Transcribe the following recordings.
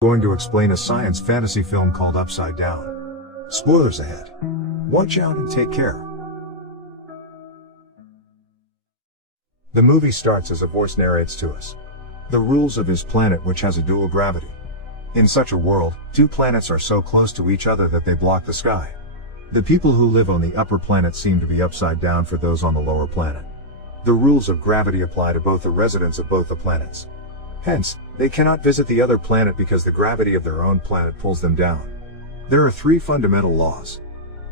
Going to explain a science fantasy film called Upside Down. Spoilers ahead. Watch out and take care. The movie starts as a voice narrates to us the rules of his planet, which has a dual gravity. In such a world, two planets are so close to each other that they block the sky. The people who live on the upper planet seem to be upside down for those on the lower planet. The rules of gravity apply to both the residents of both the planets. Hence, they cannot visit the other planet because the gravity of their own planet pulls them down. There are three fundamental laws.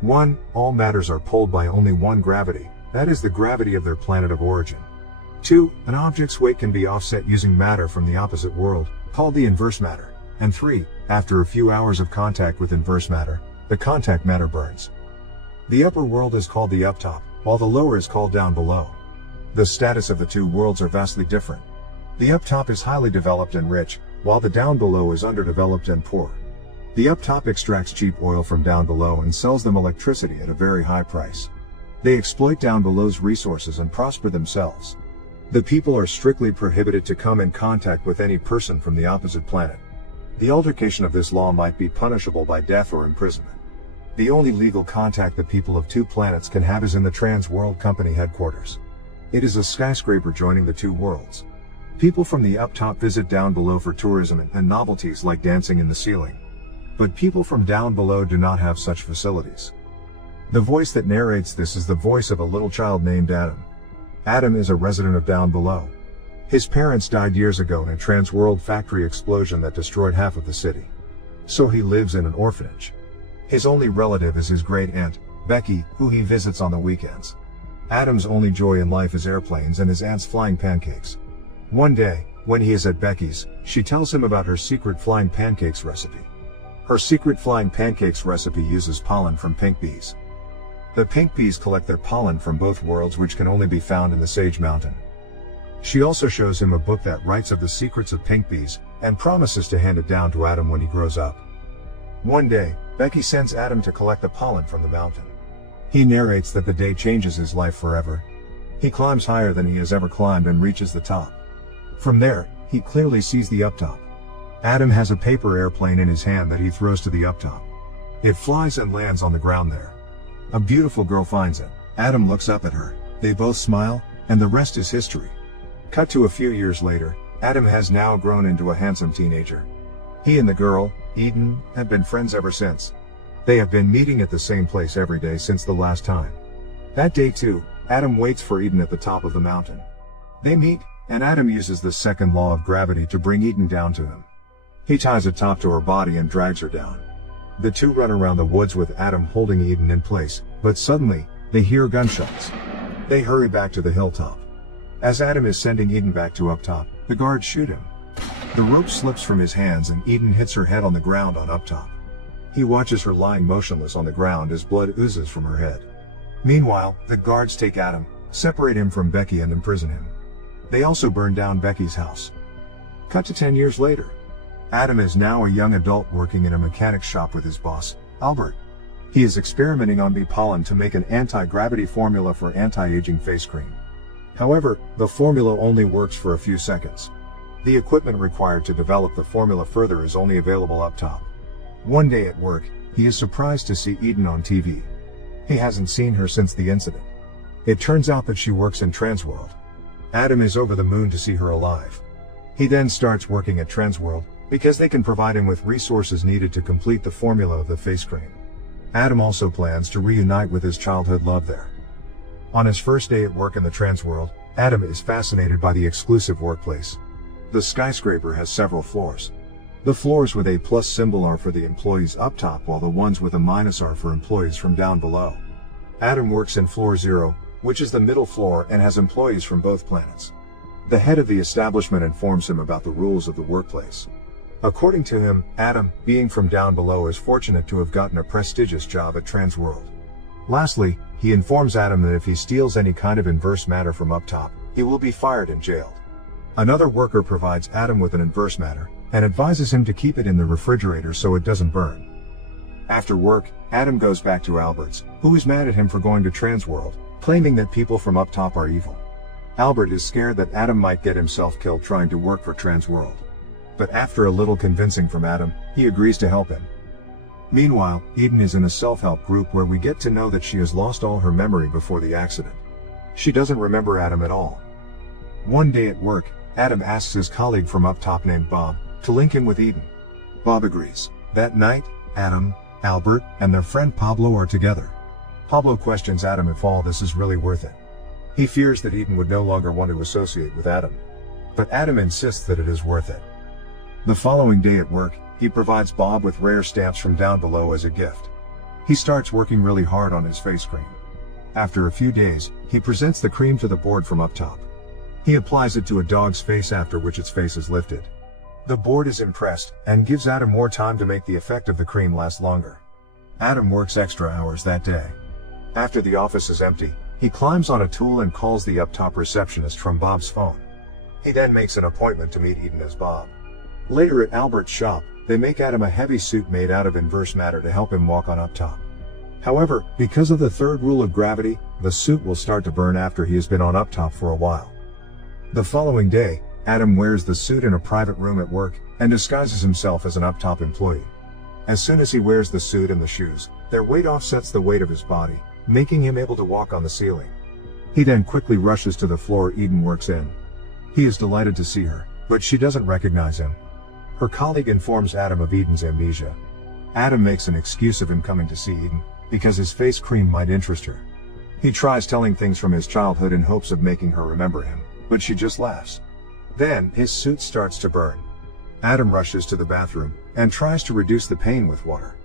1. All matters are pulled by only one gravity, that is the gravity of their planet of origin. 2. An object's weight can be offset using matter from the opposite world, called the inverse matter. And 3. After a few hours of contact with inverse matter, the contact matter burns. The upper world is called the uptop, while the lower is called down below. The status of the two worlds are vastly different. The uptop is highly developed and rich, while the down below is underdeveloped and poor. The uptop extracts cheap oil from down below and sells them electricity at a very high price. They exploit down below's resources and prosper themselves. The people are strictly prohibited to come in contact with any person from the opposite planet. The altercation of this law might be punishable by death or imprisonment. The only legal contact the people of two planets can have is in the Trans World Company headquarters. It is a skyscraper joining the two worlds. People from the uptop visit down below for tourism and novelties like dancing in the ceiling. But people from down below do not have such facilities. The voice that narrates this is the voice of a little child named Adam. Adam is a resident of down below. His parents died years ago in a trans-world factory explosion that destroyed half of the city. So he lives in an orphanage. His only relative is his great-aunt, Becky, who he visits on the weekends. Adam's only joy in life is airplanes and his aunt's flying pancakes. One day, when he is at Becky's, she tells him about her secret flying pancakes recipe. Her secret flying pancakes recipe uses pollen from pink bees. The pink bees collect their pollen from both worlds, which can only be found in the Sage Mountain. She also shows him a book that writes of the secrets of pink bees, and promises to hand it down to Adam when he grows up. One day, Becky sends Adam to collect the pollen from the mountain. He narrates that the day changes his life forever. He climbs higher than he has ever climbed and reaches the top. From there, he clearly sees the uptop. Adam has a paper airplane in his hand that he throws to the uptop. It flies and lands on the ground there. A beautiful girl finds it. Adam looks up at her. They both smile, and the rest is history. Cut to a few years later, Adam has now grown into a handsome teenager. He and the girl, Eden, have been friends ever since. They have been meeting at the same place every day since the last time. That day too, Adam waits for Eden at the top of the mountain. They meet, and Adam uses the second law of gravity to bring Eden down to him. He ties a top to her body and drags her down. The two run around the woods with Adam holding Eden in place, but suddenly, they hear gunshots. They hurry back to the hilltop. As Adam is sending Eden back to up top, the guards shoot him. The rope slips from his hands and Eden hits her head on the ground on up top. He watches her lying motionless on the ground as blood oozes from her head. Meanwhile, the guards take Adam, separate him from Becky and imprison him. They also burn down Becky's house. Cut to 10 years later. Adam is now a young adult working in a mechanic's shop with his boss, Albert. He is experimenting on bee pollen to make an anti-gravity formula for anti-aging face cream. However, the formula only works for a few seconds. The equipment required to develop the formula further is only available up top. One day at work, he is surprised to see Eden on TV. He hasn't seen her since the incident. It turns out that she works in Transworld. Adam is over the moon to see her alive. He then starts working at Transworld, because they can provide him with resources needed to complete the formula of the face cream. Adam also plans to reunite with his childhood love there. On his first day at work in the Transworld, Adam is fascinated by the exclusive workplace. The skyscraper has several floors. The floors with a plus symbol are for the employees up top, while the ones with a minus are for employees from down below. Adam works in floor 0, which is the middle floor and has employees from both planets. The head of the establishment informs him about the rules of the workplace. According to him, Adam, being from down below, is fortunate to have gotten a prestigious job at Transworld. Lastly, he informs Adam that if he steals any kind of inverse matter from up top, he will be fired and jailed. Another worker provides Adam with an inverse matter, and advises him to keep it in the refrigerator so it doesn't burn. After work, Adam goes back to Albert's, who is mad at him for going to Transworld, claiming that people from up top are evil. Albert is scared that Adam might get himself killed trying to work for Transworld. But after a little convincing from Adam, he agrees to help him. Meanwhile, Eden is in a self-help group where we get to know that she has lost all her memory before the accident. She doesn't remember Adam at all. One day at work, Adam asks his colleague from up top named Bob to link him with Eden. Bob agrees. That night, Adam, Albert, and their friend Pablo are together. Pablo questions Adam if all this is really worth it. He fears that Eden would no longer want to associate with Adam. But Adam insists that it is worth it. The following day at work, he provides Bob with rare stamps from down below as a gift. He starts working really hard on his face cream. After a few days, he presents the cream to the board from up top. He applies it to a dog's face, after which its face is lifted. The board is impressed and gives Adam more time to make the effect of the cream last longer. Adam works extra hours that day. After the office is empty, he climbs on a tool and calls the up top receptionist from Bob's phone. He then makes an appointment to meet Eden as Bob. Later at Albert's shop, they make Adam a heavy suit made out of inverse matter to help him walk on up top. However, because of the third rule of gravity, the suit will start to burn after he has been on up top for a while. The following day, Adam wears the suit in a private room at work and disguises himself as an up top employee. As soon as he wears the suit and the shoes, their weight offsets the weight of his body, making him able to walk on the ceiling. He then quickly rushes to the floor Eden works in. He is delighted to see her, but she doesn't recognize him. Her colleague informs Adam of Eden's amnesia. Adam makes an excuse of him coming to see Eden, because his face cream might interest her. He tries telling things from his childhood in hopes of making her remember him, but she just laughs. Then, his suit starts to burn. Adam rushes to the bathroom, and tries to reduce the pain with water.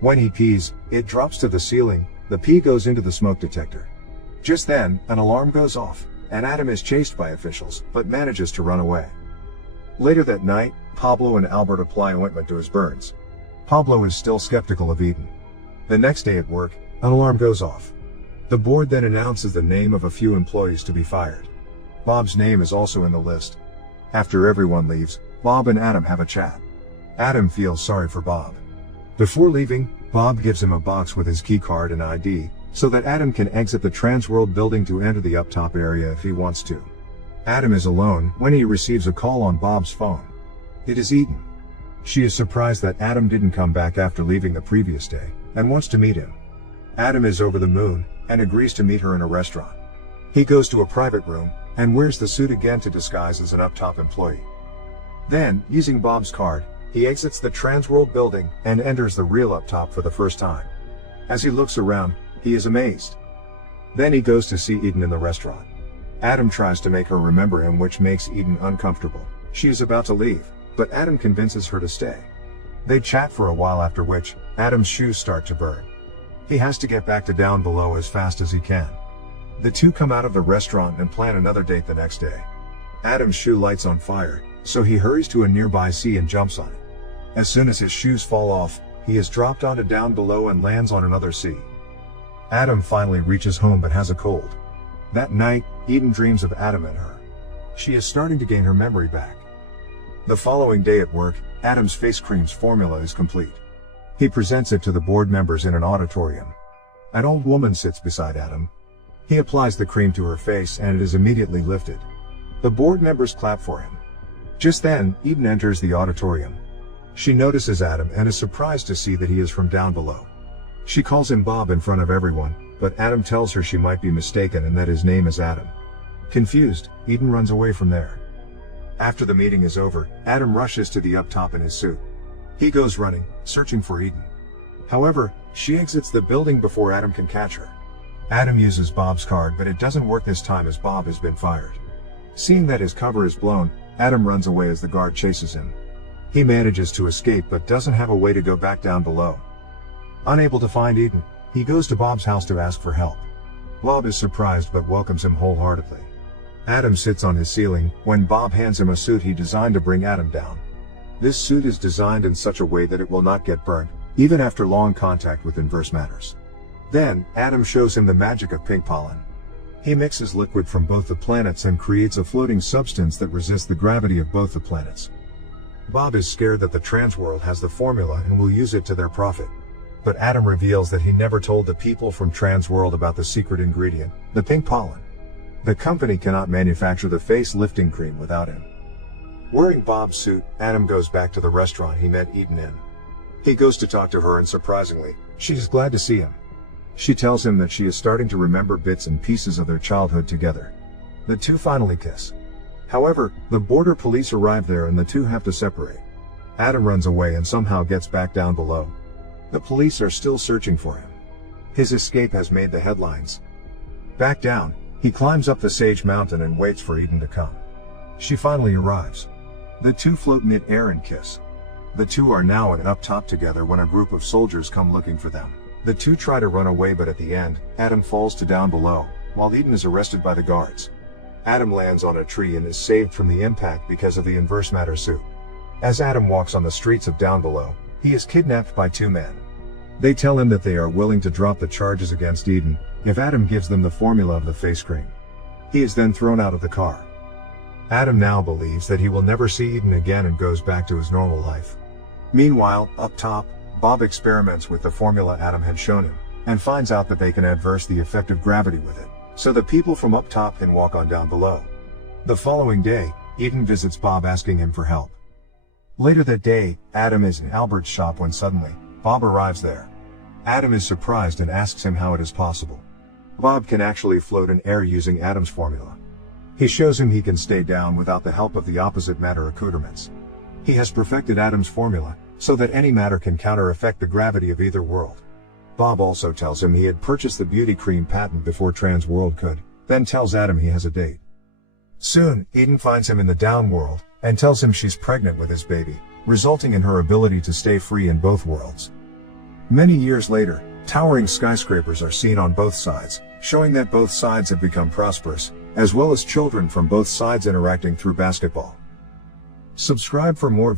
When he pees, it drops to the ceiling, the pee goes into the smoke detector. Just then, an alarm goes off, and Adam is chased by officials, but manages to run away. Later that night, Pablo and Albert apply ointment to his burns. Pablo is still skeptical of Eden. The next day at work, an alarm goes off. The board then announces the name of a few employees to be fired. Bob's name is also in the list. After everyone leaves, Bob and Adam have a chat. Adam feels sorry for Bob. Before leaving, Bob gives him a box with his key card and ID, so that Adam can exit the Transworld building to enter the up top area if he wants to. Adam is alone when he receives a call on Bob's phone. It is Eden. She is surprised that Adam didn't come back after leaving the previous day, and wants to meet him. Adam is over the moon, and agrees to meet her in a restaurant. He goes to a private room, and wears the suit again to disguise as an up top employee. Then, using Bob's card, he exits the Transworld building, and enters the real up top for the first time. As he looks around, he is amazed. Then he goes to see Eden in the restaurant. Adam tries to make her remember him, which makes Eden uncomfortable. She is about to leave, but Adam convinces her to stay. They chat for a while, after which, Adam's shoes start to burn. He has to get back to down below as fast as he can. The two come out of the restaurant and plan another date the next day. Adam's shoe lights on fire, so he hurries to a nearby sea and jumps on it. As soon as his shoes fall off, he is dropped onto down below and lands on another sea. Adam finally reaches home but has a cold. That night, Eden dreams of Adam and her. She is starting to gain her memory back. The following day at work, Adam's face cream's formula is complete. He presents it to the board members in an auditorium. An old woman sits beside Adam. He applies the cream to her face and it is immediately lifted. The board members clap for him. Just then, Eden enters the auditorium. She notices Adam and is surprised to see that he is from down below. She calls him Bob in front of everyone, but Adam tells her she might be mistaken and that his name is Adam. Confused, Eden runs away from there. After the meeting is over, Adam rushes to the up top in his suit. He goes running, searching for Eden. However, she exits the building before Adam can catch her. Adam uses Bob's card, but it doesn't work this time as Bob has been fired. Seeing that his cover is blown, Adam runs away as the guard chases him. He manages to escape but doesn't have a way to go back down below. Unable to find Eden, he goes to Bob's house to ask for help. Bob is surprised but welcomes him wholeheartedly. Adam sits on his ceiling when Bob hands him a suit he designed to bring Adam down. This suit is designed in such a way that it will not get burned, even after long contact with inverse matters. Then, Adam shows him the magic of pink pollen. He mixes liquid from both the planets and creates a floating substance that resists the gravity of both the planets. Bob is scared that the Transworld has the formula and will use it to their profit. But Adam reveals that he never told the people from Transworld about the secret ingredient, the pink pollen. The company cannot manufacture the face lifting cream without him. Wearing Bob's suit, Adam goes back to the restaurant he met Eden in. He goes to talk to her and surprisingly, she's glad to see him. She tells him that she is starting to remember bits and pieces of their childhood together. The two finally kiss. However, the border police arrive there and the two have to separate. Adam runs away and somehow gets back down below. The police are still searching for him. His escape has made the headlines. Back down, he climbs up the Sage Mountain and waits for Eden to come. She finally arrives. The two float mid-air and kiss. The two are now up top together when a group of soldiers come looking for them. The two try to run away, but at the end, Adam falls to down below, while Eden is arrested by the guards. Adam lands on a tree and is saved from the impact because of the inverse matter suit. As Adam walks on the streets of down below, he is kidnapped by two men. They tell him that they are willing to drop the charges against Eden if Adam gives them the formula of the face cream. He is then thrown out of the car. Adam now believes that he will never see Eden again and goes back to his normal life. Meanwhile, up top, Bob experiments with the formula Adam had shown him, and finds out that they can adverse the effect of gravity with it, so the people from up top can walk on down below. The following day, Eden visits Bob asking him for help. Later that day, Adam is in Albert's shop when suddenly, Bob arrives there. Adam is surprised and asks him how it is possible. Bob can actually float in air using Adam's formula. He shows him he can stay down without the help of the opposite matter accoutrements. He has perfected Adam's formula, so that any matter can counter-affect the gravity of either world. Bob also tells him he had purchased the beauty cream patent before Trans World could, then tells Adam he has a date. Soon, Eden finds him in the down world, and tells him she's pregnant with his baby, resulting in her ability to stay free in both worlds. Many years later, towering skyscrapers are seen on both sides, showing that both sides have become prosperous, as well as children from both sides interacting through basketball. Subscribe for more